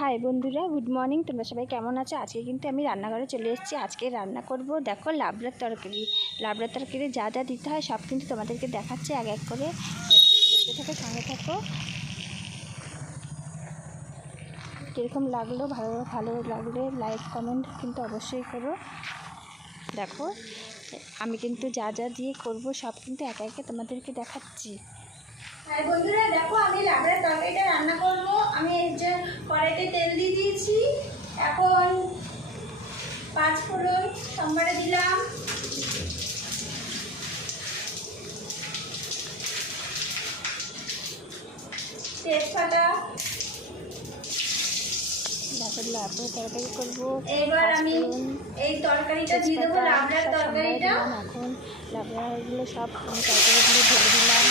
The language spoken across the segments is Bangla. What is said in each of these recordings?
হাই বন্ধুরা, গুড মর্নিং। তোমরা সবাই কেমন আছো? আজকে কিন্তু আমি রান্নাঘরে চলে এসেছি। আজকে রান্না করব, দেখো, লাবড়ার তরকারি। লাবড়ার তরকারি যা যা দিতে হয় সব কিন্তু তোমাদেরকে দেখাচ্ছি। এক এক করে দেখতে থাকো, সঙ্গে থাকো। কীরকম লাগল, ভালো ভালো লাগলে লাইক কমেন্ট কিন্তু অবশ্যই করো। দেখো, আমি কিন্তু যা যা দিয়ে করব সব কিন্তু একে একে তোমাদেরকে দেখাচ্ছি। বন্ধুরা, দেখো, আমি লাবড়ার তরকারিটা রান্না করব আমি এর জন্য কড়াইতে তেল দিয়ে দিয়েছি এখন পাঁচ ফোড়ন সোমবারে দিলাম। তেজপাতা। তরকারি করব। এবার আমি এই তরকারিটা দিয়ে দেবো লাবড়ার তরকারিটা। এখন। লাবড়াগুলো সব আমি তরকারিগুলো ঢেলে দিলাম।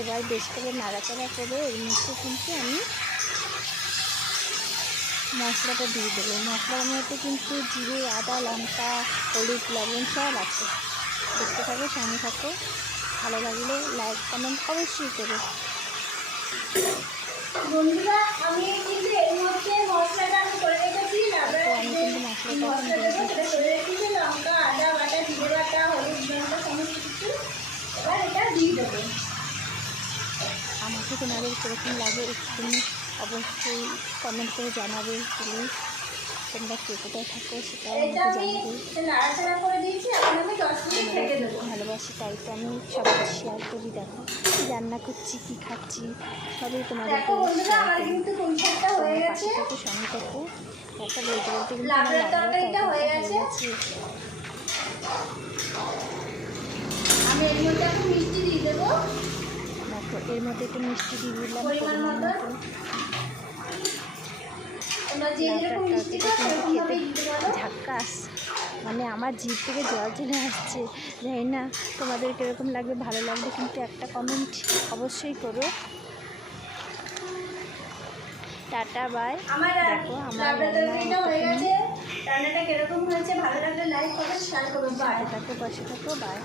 এবার বেশ করে নাড়াচাড়া করে এর মধ্যে কিন্তু আমি মশলাটা দিয়ে দেবো। মশলার মধ্যে কিন্তু জিরে আদা লঙ্কা হলুদ লবণ সব আছে। দেখতে থাকো সঙ্গে থাকো। ভালো লাগলে লাইক কমেন্ট অবশ্যই করো। বন্ধুরা আমি কিন্তু এর মধ্যে মশলাটা আমি করে রেখেছি। আমি কিন্তু মশলাটা এখন দিয়ে মশলাটা দিচ্ছি। করে রেখেছি লঙ্কা আদা বাটা জিরে বাটা হলুদ লঙ্কা সমস্ত কিছু এবার এটা দিয়ে দেবো আমাকে তোমাদের কীরকম লাগে একটুখানি অবশ্যই কমেন্ট করে জানাবে প্লিজ তোমরা কে কোথায় থাকো সেটাও আমাকে জানাবে। ভালোবাসি তাই তো আমি সবাই শেয়ার করি দেখো রান্না করছি কী খাচ্ছি সবই তোমাদেরকে পাশে থাকো সঙ্গে থাকো। একটা বলতে বলতে কিন্তু আমার হয়ে গেছে। আমি এর মধ্যে এখন মিষ্টি দিয়ে দেবো দেখো এর মধ্যে একটু মিষ্টি দিয়ে দিলাম। ঝাক্কাস মানে আমার জিভ থেকে জল চলে আসছে। জানি না তোমাদের কীরকম লাগবে ভালো লাগবে কিন্তু একটা কমেন্ট অবশ্যই করো। টাটা বাই দেখো আমার রান্নাটা কীরকম হয়েছে ভালো লাগলে লাইক করবে শেয়ার করবে বাই থাকো পাশে থাকো বাই